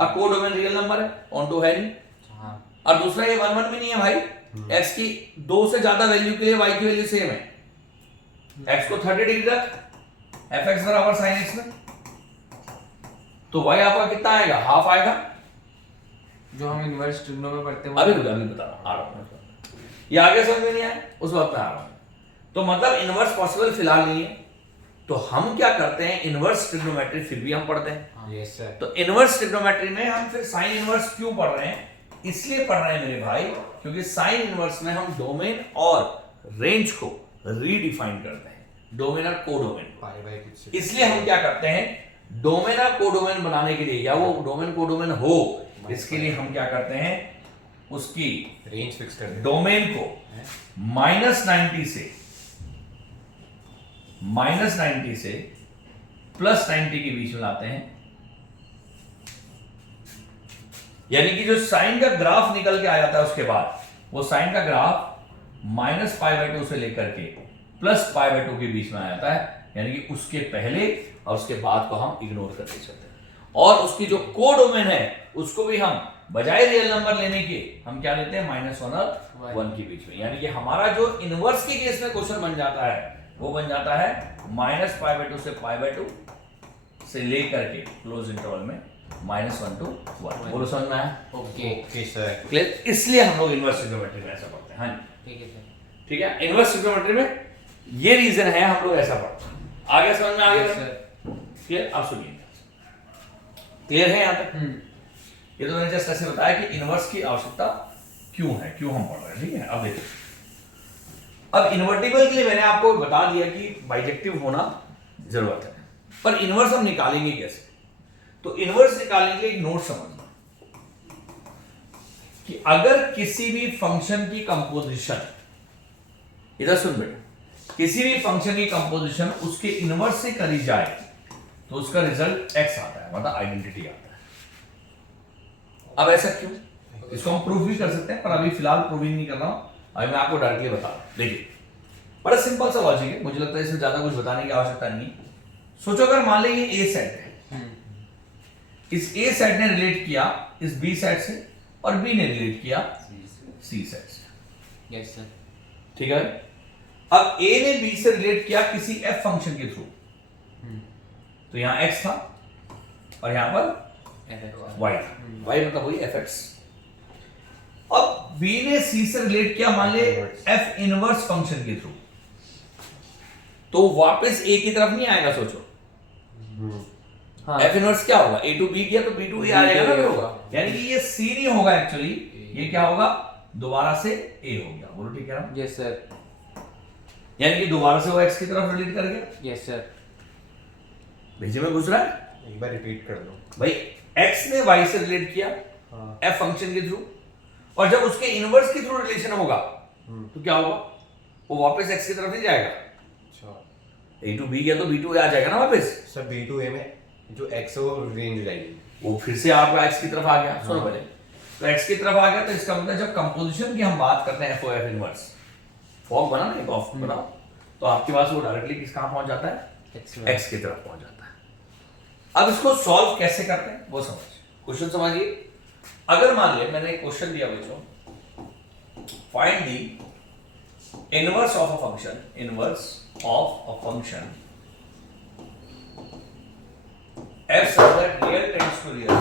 और को डोमेन रियल नंबर है, ऑन टू है नहीं। हाँ और दूसरा ये 1 1 भी नहीं है भाई, x की 2 से ज्यादा वैल्यू के लिए y की वैल्यू सेम है। x को 30 डिग्री रख, fx बराबर sin x में, तो y आपका कितना आएगा? हाफ आएगा। जो हम इनवर्स ट्रिग्नो में पढ़ते हैं अभी बता रहा हूं, आ रहा हूं। ये आगे समझ में नहीं आया, उस वक्त में आ रहा हूं। तो मतलब इनवर्स पॉसिबल फिलहाल नहीं है, तो हम क्या करते हैं, इनवर्स ट्रिग्नोमेट्री फिर भी हम पढ़ते हैं। Yes sir. तो इनवर्स ट्रिग्नोमेट्री में हम फिर साइन इनवर्स क्यों पढ़ रहे हैं? इसलिए पढ़ रहे हैं मेरे भाई, क्योंकि साइन इनवर्स में हम डोमेन और रेंज को रीडिफाइन करते हैं, डोमेन और कोडोमेन को। पाई बाय कुछ से इसलिए हम क्या करते हैं, डोमेन और कोडोमेन बनाने के लिए, या वो डोमेन कोडोमेन हो, इसके लिए हम क्या करते हैं, उसकी रेंज फिक्स कर दे। डोमेन को -90 से +90 के बीच में लाते हैं। यानी कि जो साइन का ग्राफ निकल के आ जाता है उसके बाद, वो साइन का ग्राफ -π/2 से लेकर के +π/2 के बीच में आ जाता है, यानी कि उसके पहले और उसके बाद को हम इग्नोर करते चलते हैं। और उसकी जो कोडोमेन है उसको भी हम बजाय रियल नंबर लेने के हम क्या लेते हैं, -1 और 1 के बीच में। यानी कि हमारा जो इनवर्स के केस में क्वेश्चन बन जाता है वो बन जाता है -π/2 से π/2 से लेकर के क्लोज इंटरवल में -1 to 1। बोलो समझ में आया? Okay okay sir. क्लियर? इसलिए हम लोग इनवर्स ट्रिग्नोमेट्री में ऐसा पढ़ते हैं। हाँ जी, ठीक है सर। ठीक है। इनवर्स ट्रिग्नोमेट्री में ये रीजन है हम लोग ऐसा पढ़ते हैं। आगे समझ में आ यस गया? सर। क्लियर? आप सुनिए, क्लियर है यहां तक? ये तो मैंने जस्ट ऐसे बताया कि इनवर्स की आवश्यकता क्यों है, क्यों हम पढ़ रहे हैं। ठीक है, अब देखिए, अब इन्वर्टिबल के लिए मैंने आपको बता दिया कि बाइजेक्टिव होना जरूरत है, पर इनवर्स हम निकालेंगे कैसे? तो इनवर्स निकालने के लिए एक नोट समझना कि अगर किसी भी फंक्शन की कंपोजिशन, इधर सुन बेटा, किसी भी फंक्शन की कंपोजिशन उसके इनवर्स से करी जाए तो उसका रिजल्ट x आता है, मतलब आइडेंटिटी आता है। अब ऐसा क्यों? इसको हम प्रूफ भी कर सकते हैं, पर अभी फिलहाल प्रूविंग नहीं कर रहा हूं, अभी मैं आपको डायरेक्टली बता रहा हूं। देखिए, बड़ा सिंपल सा लॉजिक है, मुझे लगता है इसमें ज्यादा कुछ बताने की आवश्यकता नहीं है। सोचो अगर मान लीजिए ये ए सेट है, इस ए सेट ने रिलेट किया इस बी सेट से, और बी ने रिलेट किया सी सेट से। Yes sir. ठीक है, अब ए ने बी से रिलेट किया किसी एफ फंक्शन के थ्रू, तो यहां एक्स था और यहां पर वाई था, वाई मतलब वही एफ एक्स। अब बी ने सी से रिलेट किया मान ले एफ इनवर्स फंक्शन के थ्रू, तो वापस ए की तरफ नहीं आएगा। सोचो हाँ एफ इनवर्स क्या होगा, ए टू बी किया तो बी टू ए आ जाएगा ना, होगा। यानी कि ये सी नहीं होगा एक्चुअली, ये क्या होगा, दोबारा से ए हो गया। बोलो ठीक है ना? Yes sir. यानी कि दोबारा से वो एक्स की तरफ रिलेट कर गया। Yes sir. भेजे में घुस रहा है एक बार रिपीट कर दो भाई, एक्स ने वाई से रिलेट किया एफ फंक्शन के थ्रू, और जब उसके इनवर्स के थ्रू रिलेशन होगा तो क्या होगा, वो वापस एक्स की तरफ नहीं जाएगा। अच्छा ए टू बी गया तो बी टू ए आ जाएगा ना वापस, सर। बी टू ए में जो एक्स है वो रेंज हो जाएगी, वो फिर से आपका एक्स की तरफ आ गया। सुनो पहले, तो एक्स की तरफ आ गया तो इसका मतलब जब कंपोजिशन की हम बात करते हैं F O F inverse, fog बना ना, एक ऑफ बना, तो आपके पास वो डायरेक्टली किस कहां पहुंच जाता है, एक्स की तरफ पहुंच जाता है। अब इसको सॉल्व कैसे करते हैं वो समझिए, क्वेश्चन समझिए। अगर मान ले मैंने एक क्वेश्चन दिया बच्चों, find the inverse of a function, inverse of a function f such that real tends to real,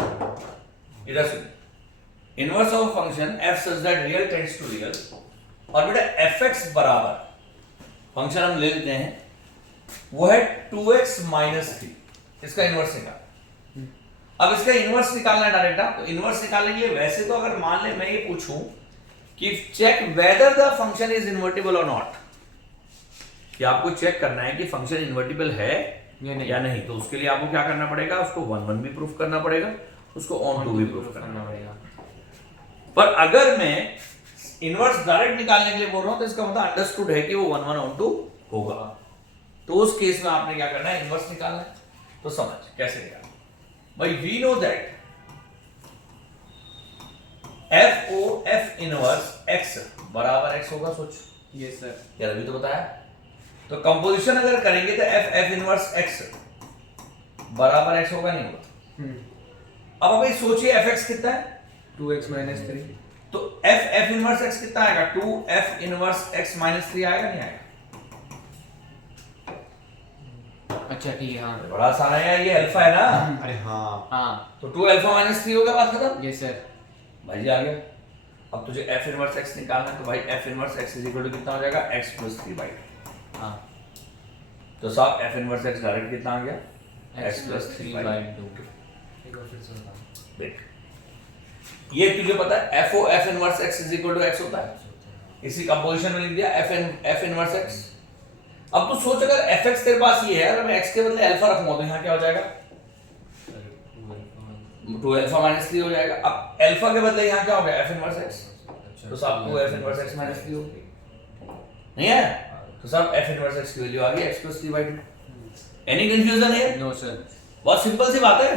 इधर सुनिए, inverse of function f such that real tends to real, और बेटा fx बराबर फंक्शन हम ले लेते हैं, वो है 2x - 3, इसका इनवर्स निकाल। अब इसका इनवर्स निकालना है डायरेक्ट, तो इनवर्स निकालने के लिए वैसे तो अगर मान ले मैं ये पूछूं कि check whether the function is invertible or not, कि आपको चेक करना है कि फंक्शन इन्वर्टिबल है या नहीं। तो उसके लिए आपको क्या करना पड़ेगा, उसको 1 1 भी प्रूफ करना पड़ेगा, उसको ऑन टू भी प्रूफ करना पड़ेगा। पर अगर मैं इनवर्स डायरेक्ट निकालने के लिए बोल रहा हूं तो इसका मतलब अंडरस्टूड है कि वो 1 1 ऑन टू होगा। तो उस केस में आपने क्या करना है, इनवर्स निकालना है। तो समझ कैसे निकालना भाई, we know that F O F inverse X बराबर एक्स होगा। सोच यस सर। यार अभी तो बताया। तो कंपोजिशन अगर करेंगे तो एफ एफ इनवर्स एक्स बराबर एक्स होगा, नहीं होगा। अब अभी सोचिए एफ एक्स कितना है, 2x - 3। तो एफ एफ इनवर्स एक्स कितना आएगा, 2f इनवर्स x माइनस 3 आएगा, नहीं आएगा? अच्छा ठीक है। हाँ बड़ा आसान है यार, ये अल्फा है ना। अरे हाँ हाँ तो 2 अल्फा माइनस 3 हो गया, बात खत्म। Yes sir. भाई जी आ गया। अब तुझे f इनवर्स x निकालना है, तो भाई f inverse x is equal to कितना हो जाएगा, x प्लस 3/2। हाँ तो साहब f इनवर्स x डायरेक्ट कितना आ गया, x प्लस 3/2। देख ये तुझे पता है f o f inverse x is equal to x होता है, इसी कंपोजिशन में लिख दिया f इनवर्स x। अब तू सोच अगर fx तेरे पास ये है, अगर मैं x के बदले अल्फा रखूंगा तो यहाँ क्या हो जाएगा, 2 अल्फा माइनस 3 हो जाएगा। अब अल्फा के बदले यहाँ क्या हो गया, f इनवर्स x। तो साहब 2 f इनवर्स x माइनस 3 हो गई, नहीं है? तो साहब f इनवर्स x की वैल्यू आ गई x प्लस 3/2। एनी कंफ्यूजन है? No sir. बहुत सिंपल सी बात है।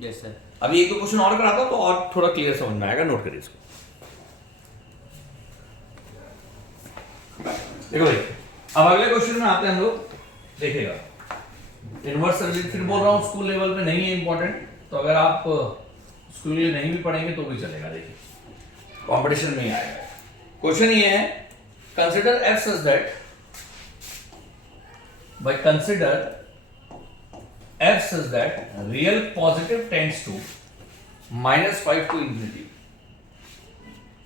Yes sir. अभी एक दो क्वेश्चन और कराता हूं तो और थोड़ा क्लियर समझ में आएगा, नोट करिए इसको। देखो भाई, अब अगले क्वेश्चन में आते हैं हम लोग, देखिएगा। इनवर्स सर्विस फिर बोल रहा हूँ स्कूल लेवल पे नहीं है इंपॉर्टेंट, तो अगर आप स्कूल में नहीं भी पढ़ेंगे तो भी चलेगा। देखिए कंपटीशन में ही आएगा। क्वेश्चन ये है, कंसिडर एफ सच दैट, भाई consider f such that real positive tends to -5 to infinity,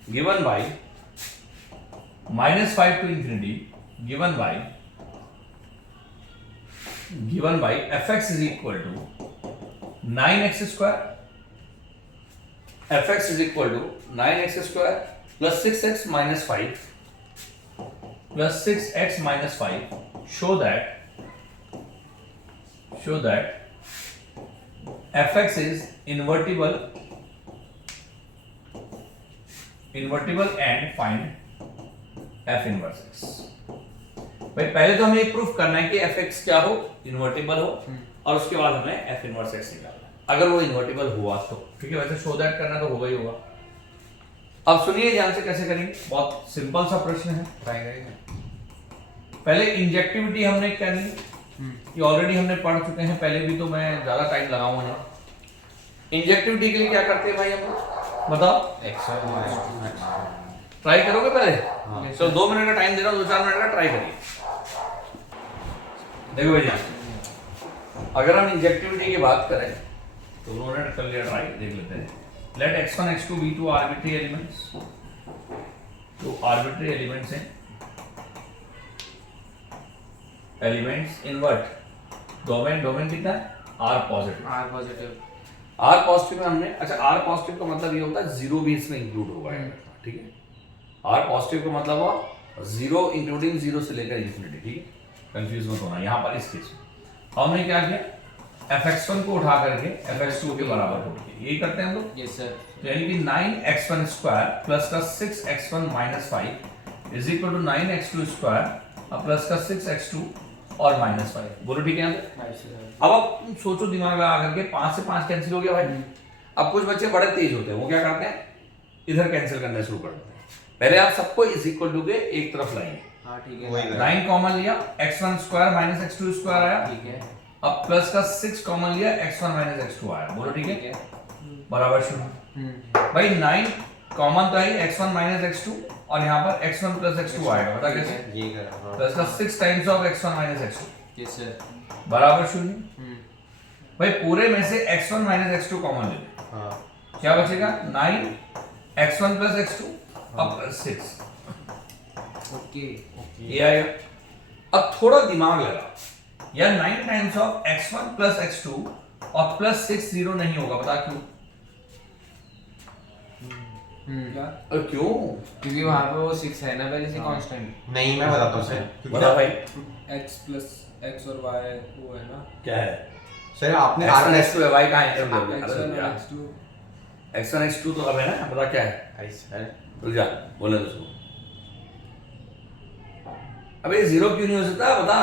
given by -5 to infinity, given by fx is equal to 9x square, fx is equal to 9x square plus 6x minus 5 plus 6x minus 5, show that fx is invertible and find f inverse x। भाई पहले तो हमें proof करना है कि fx क्या हो, invertible हो, और उसके बाद हमें f इनवर्स x निकालना है। अगर वो इन्वर्टिबल हुआ तो ठीक है, वैसे शो दैट करना तो होगा ही होगा। अब सुनिए ध्यान से कैसे करेंगे, बहुत सिंपल सा प्रश्न है। ट्राई करेंगे। पहले इंजेक्टिविटी हमने करनी है, ये ऑलरेडी हमने पढ़ चुके हैं पहले भी, तो मैं ज्यादा टाइम लगाऊंगा नहीं। इंजेक्टिविटी के लिए क्या करते हैं भाई हम लोग, बताओ? ट्राई करोगे पहले? चलो 2 मिनट का टाइम दे रहा हूँ, 2-4 मिनट का ट्राई करिए। देखो भैया, अगर हम इंजेक्टिविटी की बात करें तो 2 मिनट कर लिया ट्राई, देख लेते हैं। Let x1 x2 be two arbitrary elements, तो आर्बिट्री एलिमेंट्स हैं, एलिमेंट्स इनवर्ट, डोमेन कितना है, r पॉजिटिव। r पॉजिटिव में हमने, अच्छा r पॉजिटिव का मतलब ये होता है जीरो भी इसमें इंक्लूड होगा, ठीक है। r पॉजिटिव का मतलब हुआ जीरो इंक्लूडिंग जीरो से लेकर इंफिनिटी, ठीक है, कंफ्यूज मत होना यहाँ पर। इस केस में हमने क्या किया, fx1 को उठा करके fx2 के बराबर कर दिया, यही करते हैं हम लोग। Yes sir. तो यानी कि 9x1 स्क्वायर प्लस का 6x1 minus 5 is equal to 9x2 square और प्लस का 6x2 और माइनस 5। बोलो ठीक है यहाँ पे? अब आप सोचो दिमाग लगा करके, 5 से 5 कैंसिल हो गया भाई। अब कुछ बच्चे बड़े तेज होते हैं, वो क्या करते हैं, इधर कैंसिल करना शुरू कर देते हैं। पहले आप सबको इज इक्वल टू के एक तरफ लाएंगे। हाँ ठीक वही है। 9 कॉमन लिया, x1 square minus x2 square आया, ठीक है। अब प्लस का 6 कॉमन लिया, x1 माइनस x2 आया। बोलो ठीक है, बराबर 0। भाई 9 कॉमन तो है, x1 माइनस x2, और यहाँ पर x1 प्लस x2 आएगा, बता कैसे? ये करा। प्लस का 6 times of x1 minus x2 yes sir. बराबर 0। भाई पूरे में से x1 माइनस x2 कॉमन ले लो, हाँ क्या बचेगा, 9 x1 प्लस x2 अब प्लस 6, ओके। ये आएगा। अब थोड़ा दिमाग लगा यार, 9 times of x1 plus x2 और प्लस 6 जीरो नहीं होगा, बता क्यों? क्या? और क्यों? क्योंकि वहाँ पे वो 6 है ना पहले से कांस्टेंट। नहीं मैं बताता हूँ सर बता भाई x प्लस x और y वो है ना क्या है? सर आपने x1 आर x2 y कहाँ है? x1 और x2 x1 x2 तो अब है ना, बता क्या है? सर रुक जा, बोलने दो उसको। अबे जीरो क्यों नहीं हो सकता, बता।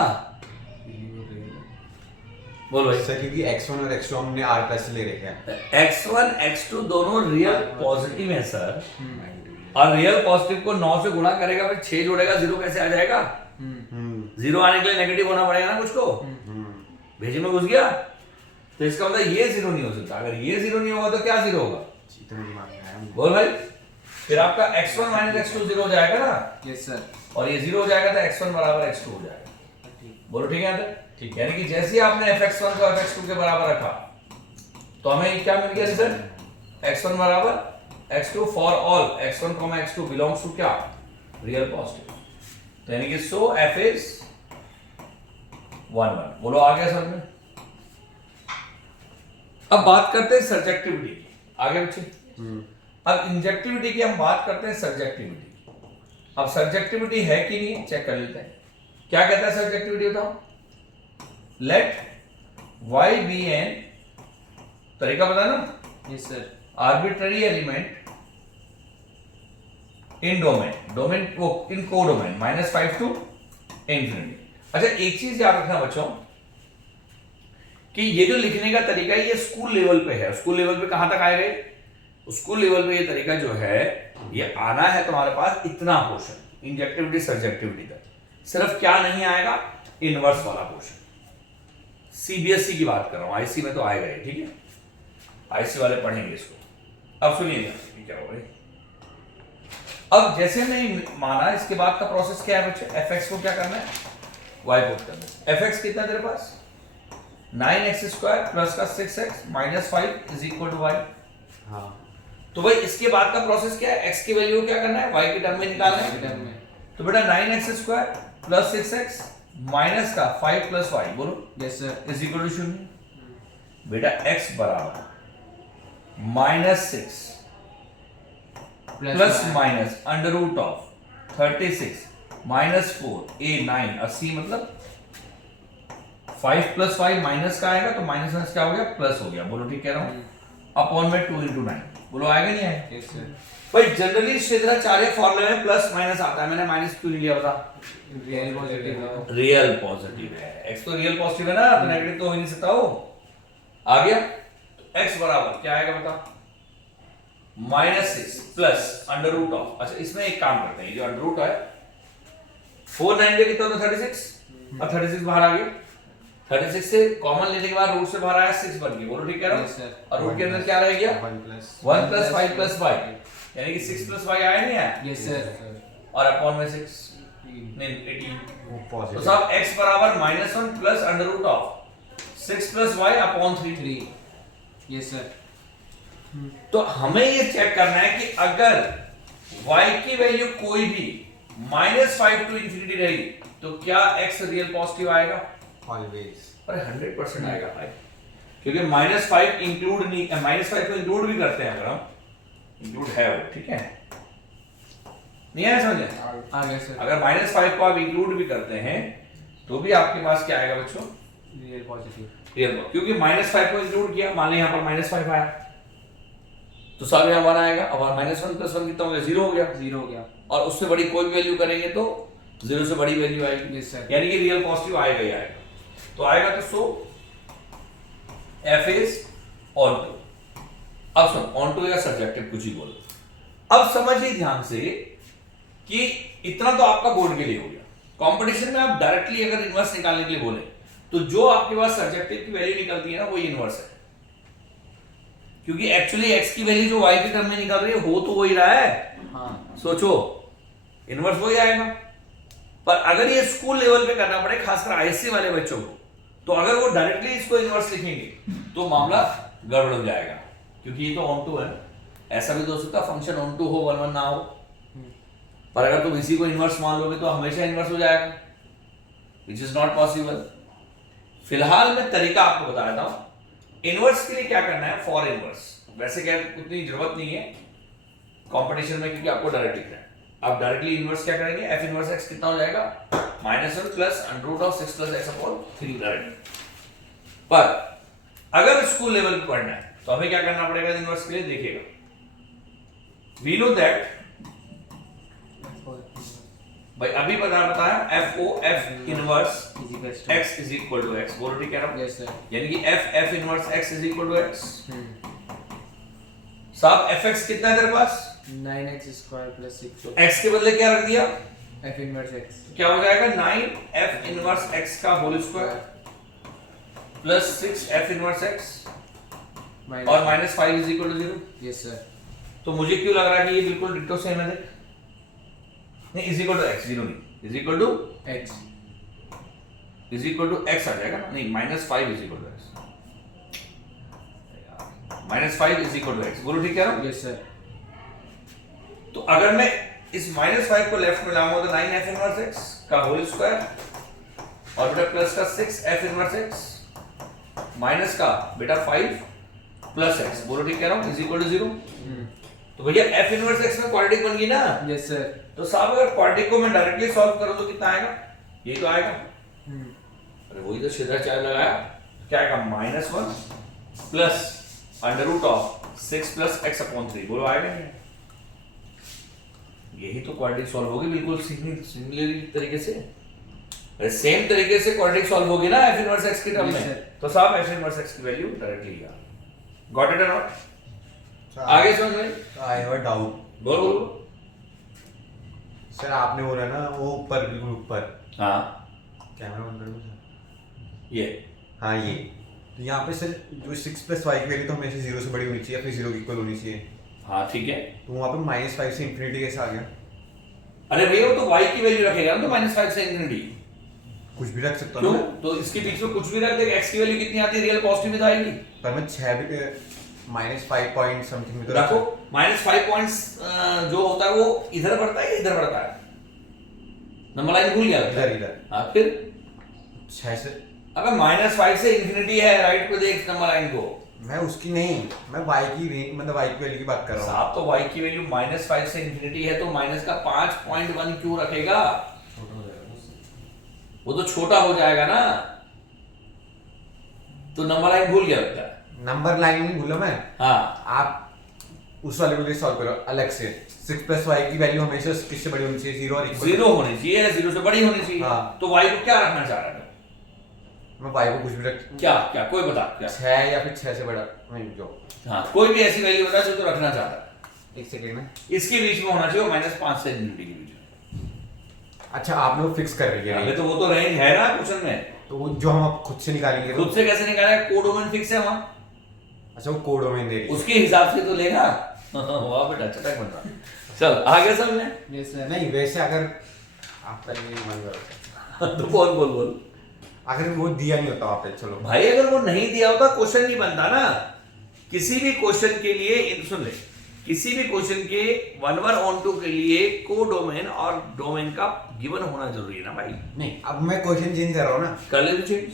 बोल भाई। सर क्योंकि x1 और x2 हमने r प्लस से ले रखे हैं। x1 x2 दोनों रियल पॉजिटिव हैं सर, और रियल पॉजिटिव को 9 से गुणा करेगा फिर 6 जोड़ेगा, जीरो कैसे आ जाएगा? जीरो आने के लिए नेगेटिव होना पड़ेगा ना कुछ को। भेजे में घुस गया, तो इसका मतलब ये जीरो नहीं हो सकता। अगर ये जीरो नहीं होगा तो क्या जीरो होगा? बोल भाई। फिर आपका x1 माइनस x2 जीरो हो जाएगा ना, यस सर। और ये जीरो हो जाएगा तो x1 बराबर x2 हो जाएगा। बोलो ठीक है अंदर? ठीक, यानी कि जैसे ही आपने fx1 को fx2 के बराबर रखा तो हमें क्या मिल गया रिजल्ट? x1 बराबर x2 for all x1, x2 belongs to क्या? Real positive. तो यानी कि सो f इज 1 1। बोलो आ गया समझ में? अब बात करते हैं सब्जेक्टिविटी की। आगे बच्चे, अब इंजेक्टिविटी की हम बात करते हैं सब्जेक्टिविटी। अब सब्जेक्टिविटी है कि नहीं चेक कर लेते हैं। क्या कहता है सब्जेक्टिविटी, बताओ? लेट y बी एन, तरीका पता ना? Yes sir. Arbitrary element in domain वो इन को डोमेन -5 टू इंफिनिटी। अच्छा एक चीज याद रखना बच्चों कि ये जो लिखने का तरीका है ये स्कूल लेवल पे है। स्कूल लेवल पे कहां तक आए गए? स्कूल लेवल पे ये तरीका जो है ये आना है तुम्हारे पास इतना पोर्शन इंजेक्टिविटी सब्जेक्टिविटी तक। सिर्फ क्या नहीं आएगा? इनवर्स वाला पोर्शन। सीबीएसई की बात कर रहा हूं, आईसी में तो आएगा ही, ठीक है? आईसी वाले पढ़ेंगे इसको। अब सुनिएगा क्या होगा। अब जैसे हमने माना, इसके बाद का प्रोसेस क्या है बच्चे? fx को क्या करना है? y पुट करना है। fx कितना तेरे पास? 9x² प्लस का 6x minus 5 is equal to y। हाँ तो भाई इसके बाद का प्रोसेस क्या है? x की वैल्यू क्या करना है? y की टर्म में निकालना है। तो बेटा 9x² प्लस 6x माइनस का 5 प्लस y, बोलो yes sir. Is equal to 0। बेटा x बराबर -6 plus minus under root of 36 minus 4 a 9 80, मतलब 5 प्लस 5 माइनस का आएगा तो माइनस माइनस क्या हो गया? प्लस हो गया। बोलो ठीक कह रहा हूं? अपॉन में 2 into 9। बोलो आएगा नहीं आएगा? Yes sir. भाई जनरली श्रीधराचार्य फॉर्मूले में प्लस माइनस आता है, मैंने माइनस क्यों नहीं लिया बता? रियल पॉजिटिव है। रियल पॉजिटिव है, x तो रियल पॉजिटिव है ना, तो नेगेटिव तो हो ही नहीं सकता। हो आ गया? तो x बराबर क्या आएगा बता? -6 प्लस अंडर रूट ऑफ, अच्छा इसमें एक काम करते हैं, जो अंडर रूट है 4 9 के कितना होता? 36 और 36 बाहर आ गया। 36 से कॉमन लेने के बाद रूट से बाहर आया 6 बन गया। बोलो ठीक कह रहा Yes, sir. हूं? और रूट के अंदर क्या रह गया? 1 प्लस 1 प्लस 5 प्लस y, यानी कि 6 प्लस y आया नहीं आया? Yes sir. और अपॉन में 6 नहीं 18। वो तो पॉजिटिव साहब x बराबर -1 plus under root of 6 plus y upon 3। 3। Yes sir. तो हमें ये चेक करना है कि अगर y की वैल्यू कोई भी -5 टू इंफिनिटी रही तो क्या x रियल पॉजिटिव आएगा? ऑलवेज। अरे 100% आएगा भाई, क्योंकि -5 इंक्लूड नहीं, -5 को इंक्लूड भी करते हैं अगर हम, इंक्लूड है वो, ठीक है? नहीं आया समझ में? आ गया सर। अगर -5 को आप इंक्लूड भी करते हैं तो भी आपके पास क्या आएगा बच्चों? Real positive. रियल, क्योंकि -5 को इंक्लूड किया, मान लें यहाँ पर -5 आया तो साहब यहाँ 1 आएगा। अब -1 प्लस 1 कितना हो गया? 0 हो गया। 0 हो गया। और उससे बड़ी कोई भी वैल्यू करेंगे तो 0 से बड़ी वैल्यू आएगी। Yes sir. यानी कि रियल पॉजिटिव आएगा ही आएगा। तो आएगा तो सो f इज ऑन टू। अब सुन, ऑन टू या सब्जेक्टिव कुछ ही बोलो। अब समझिए ध्यान से कि इतना तो आपका बोर्ड के लिए हो गया। कंपटीशन में आप डायरेक्टली अगर इनवर्स निकालने के लिए बोले तो जो आपके पास सब्जेक्टिव की वैल्यू निकलती है ना, वो इनवर्स है, क्योंकि एक्चुअली x की वैल्यू जो y की टर्म में निकल रही है हो तो वही रहा है। हाँ। सोचो इनवर्स वही आएगा। पर अगर ये स्कूल लेवल पे करना पड़े, खासकर आईसी वाले बच्चों को, तो अगर वो डायरेक्टली इसको इनवर्स लिखेंगे तो मामला गड़बड़ हो जाएगा, क्योंकि ये तो ऑन टू है ना। ऐसा भी तो हो सकता फंक्शन ऑन टू हो 1 1 ना हो, पर अगर तुम इसी को इनवर्स मान लोगे तो हमेशा इनवर्स हो जाएगा, विच इज नॉट पॉसिबल। फिलहाल मैं तरीका आपको बता देता हूं। इनवर्स के लिए क्या करना है? फॉर इनवर्स वैसे क्या उतनी जरूरत नहीं है, कंपटीशन में, क्योंकि आपको डायरेक्ट दिख रहा है। आप डायरेक्टली इनवर्स क्या करेंगे, f इनवर्स x कितना हो जाएगा, -1 plus under of 6 plus x upon 3 direct. पर अगर स्कूल लेवल पे पढ़ना है तो हमें क्या करना पड़ेगा इनवर्स के लिए, देखिएगा, वी नो दैट, भाई अभी बताया f inverse x is equal to x, बोलो ठीक है ना, Yes, sir. यानी कि f inverse x is equal to x। साहब fx कितना है तेरे पास, 9x square plus 6 x के बदले क्या रख दिया, f inverse x. क्या हो जाएगा 9f इनवर्स x का whole square plus 6f inverse x और -5 is equal to 0। Yes, sir. तो मुझे क्यों लग रहा है कि ये बिल्कुल डिट्टो सेम है, देख, नहीं इज इक्वल टू x, 0 नहीं, is equal to x. x आ जाएगा ना, नहीं -5 is equal to x, -5 is equal to x, बोलो ठीक है ना। Yes, sir. तो अगर मैं इस -5 को लेफ्ट में लाऊंगा तो 9f इनवर्स x का होल स्क्वायर और बेटा प्लस का 6f इनवर्स x माइनस का बेटा 5 प्लस x, बोलो ठीक कह रहा हूं, इज इक्वल टू 0। तो भैया f इनवर्स x में क्वाड्रेटिक बन गई ना। Yes, sir. तो साहब अगर क्वाड्रेटिक को मैं डायरेक्टली सॉल्व करूं तो कितना आएगा, ये तो आएगा, अरे वही तो सीधा चार लगाया, क्या आएगा -1 plus under root of 6 plus x upon 3, बोलो आएगा नहीं, यही तो क्वाड्रेटिक सॉल्व होगी बिल्कुल सिमिलर तरीके से, अरे सेम तरीके से क्वाड्रेटिक सॉल्व होगी ना f इनवर्स x के टर्म Yes, में। sir. तो साहब f इनवर्स x की वैल्यू डायरेक्टली यार, गॉट इट और नॉट, आगे समझ में, आई हैव अ डाउट। बोलो बोलो। सर आपने बोला ना वो ऊपर, बिल्कुल ऊपर, हाँ कैमरा बंद कर दो सर। ये हाँ ये, तो यहाँ पे सर जो 6 प्लस y की वैल्यू तो हमेशा 0 से बड़ी होनी चाहिए, फिर 0 की इक्वल होनी चाहिए, हाँ ठीक है, तो वहाँ पे -5 से इंफिनिटी कैसे आ गया? अरे भैया वो तो y की वैल्यू रखेगा ना, तो -5 से इंफिनिटी, कुछ भी रख सकता क्यों, हूँ ना, तो इसके बीच में कुछ भी रख देगा, x की वैल्यू कितनी आती है, रियल पॉजिटिव में तो आएगी, पर मैं 6 भी -5 पॉइंट समथिंग में तो रखो, -5 पॉइंट्स जो होता है वो इधर बढ़ता है, इधर बढ़ता है, नंबर लाइन भूल गया, इधर हाँ फिर 6 से, अबे -5 से इंफिनिटी है, राइट पे देख नंबर लाइन को, मैं उसकी नहीं, मैं y की रेंज मतलब y की वैल्यू की बात कर रहा हूँ। साहब तो y की वैल्यू -5 से इंफिनिटी है तो माइनस का 5.1 क्यों रखेगा, वो तो छोटा हो जाएगा ना, तो नंबर लाइन भूल गया लगता है, नंबर लाइन नहीं भूला मैं, हाँ आप उस वाले को लिए सॉल्व करो अलग से। 6 प्लस y की वैल्यू हमेशा किससे बड़ी होनी चाहिए, 0 और इक्वल, 0 होनी चाहिए, 0 से बड़ी होनी चाहिए, हाँ। तो y को क्या रखना चाह रहा है, मैं y को कुछ भी रख, क्या क्या कोई बता क्या, 6 या फिर 6 से बड़ा, नहीं जो, हाँ कोई भी ऐसी वैल्यू बता जो तो रखना चाहता है, एक सेकंड में, इसके बीच में होना चाहिए -5 से इंफिनिटी के बीच में, अच्छा आप लोग फिक्स कर रही अबे है, तो वो तो रेंज है ना क्वेश्चन में, तो वो जो हम अब खुद से निकालेंगे खुद से कैसे निकाला है, कोडोमेन फिक्स है वहां, अच्छा वो कोड डोमेन दे रही है। उसके हिसाब से तो लेगा, वाह बेटा चटक बंदा, चल आगे समझ में, Yes, sir. नहीं वैसे अगर आपका ये मन करो, तो बोल बोल बोल अगर वो दिया नहीं होता वहाँ पे, चलो भाई, अगर वो नहीं दिया होता क्वेश्चन नहीं बनता ना, किसी भी क्वेश्चन के लिए सुन ले, किसी भी क्वेश्चन के 1/2 के लिए कोडोमेन और डोमेन का गिवन होना जरूरी है ना भाई, नहीं अब मैं क्वेश्चन चेंज कर रहा हूँ ना, कर ले चेंज,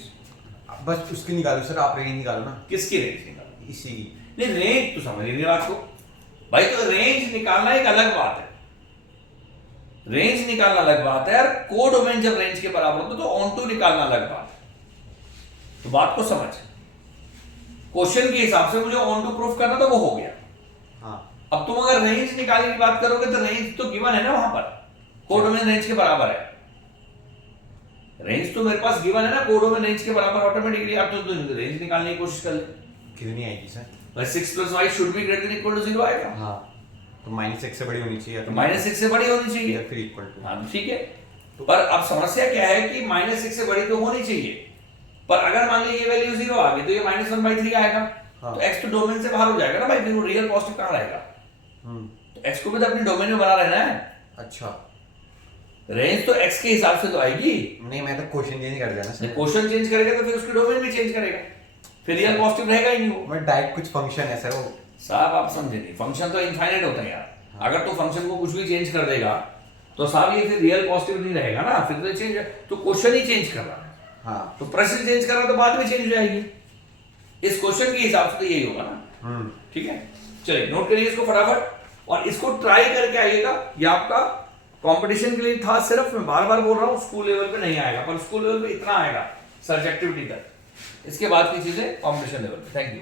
अब बस उसकी निकालो सर, आप रेंज निकालो ना किसकी रेंज निकाल, इसी की। नहीं रेंज तो समझ नहीं बात को भाई, तो रेंज निकालना एक अलग बात है, रेंज निकालना अलग बात है, और कोडोमेन जब रेंज के बराबर होता तो ऑन टू निकालना अलग बात है, तो बात को समझ, क्वेश्चन के हिसाब से मुझे ऑन टू प्रूफ करना तो वो हो गया, हाँ अब तुम अगर रेंज निकालने की बात करोगे तो रेंज तो गिवन है ना वहां पर, कोडोमेन रेंज के बराबर है, रेंज तो मेरे पास गिवन है ना, कोडोमेन रेंज के बराबर ऑटोमेटिकली, आप तो रेंज निकालने की कोशिश कर ले, कितनी आएगी sir? 6 plus y should be greater than equal to 0 आएगा, हाँ तो -6 से बड़ी होनी चाहिए, तो -6 से बड़ी होनी चाहिए, या फिर इक्वल टू, हाँ तो ठीक है, पर अब समस्या क्या है कि -6 से बड़ी तो होनी चाहिए, पर अगर मान लीजिए ये वैल्यू 0 आ गई तो ये -1/3 आएगा, हाँ। तो x तो डोमेन से बाहर हो जाएगा ना भाई, फिर वो रियल पॉजिटिव कहां रहेगा, तो x को भी तो अपने डोमेन में बना रहना है, अच्छा रेंज तो x के हिसाब से तो आएगी, नहीं मैं तो क्वेश्चन चेंज कर देना सर, क्वेश्चन चेंज करेगा तो फिर उसके डोमेन भी चेंज करेगा, फिर रियल पॉजिटिव रहेगा ही नहीं वो, मैं डायरेक्ट कुछ फंक्शन है सर वो, साहब आप समझे नहीं, फंक्शन तो इनफाइनाइट होता है यार, अगर तो फंक्शन को कुछ भी चेंज कर देगा तो साहब ये फिर रियल पॉजिटिव नहीं रहेगा ना, फिर तो चेंज, तो क्वेश्चन ही चेंज कर रहा है, हाँ तो प्रश्न चेंज कर रहा है तो बाद में चेंज हो जाएगी, इस क्वेश्चन के हिसाब से तो यही होगा ना, ठीक है, चलिए नोट करिए इसको फटाफट, और इसको ट्राई करके आइएगा। ये आपका कंपटीशन के लिए था सिर्फ, मैं बार बार बोल रहा हूँ, स्कूल लेवल पे नहीं आएगा, पर स्कूल लेवल पे इतना आएगा सब्जेक्टिविटी तक। इसके बाद की चीजें कंपटीशन लेवल पे। Thank you.